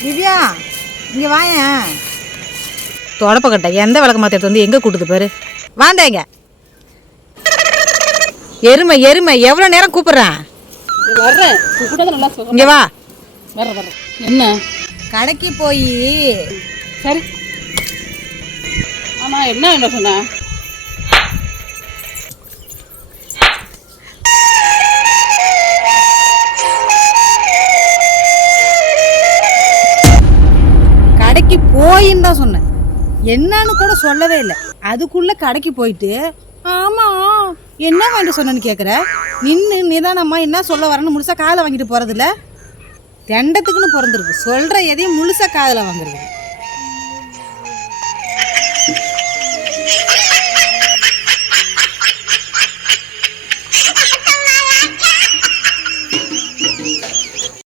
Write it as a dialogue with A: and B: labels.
A: திவ்யா இங்கே வாயேன். தொடப்பக்கட்டை எந்த விளக்க மாற்ற எடுத்து வந்து எங்கே கூட்டுது பாரு. வாந்தேங்க எருமை எருமை எவ்வளோ நேரம் கூப்பிட்றேன்.
B: வர்றேன்
A: இங்கே வா.
B: வர்றேன் என்ன
A: கடைக்கு போய்
B: சரி. ஆமாம் என்ன சொன்ன?
A: கடைக்கு போயின்னு தான் சொன்னேன், என்னன்னு கூட சொல்லவே இல்லை. அதுக்குள்ளே கடைக்கு போயிட்டு ஆமாம் என்ன வாங்கிட்டு சொன்னேன்னு கேட்குற. நின்று நிதானம்மா என்ன சொல்ல வரேன்னு முழுசாக காதில் வாங்கிட்டு போகிறதில்ல. தெண்டத்துக்குன்னு பிறந்திருக்கு, சொல்கிற எதையும் முழுசாக காதில் வாங்குறது.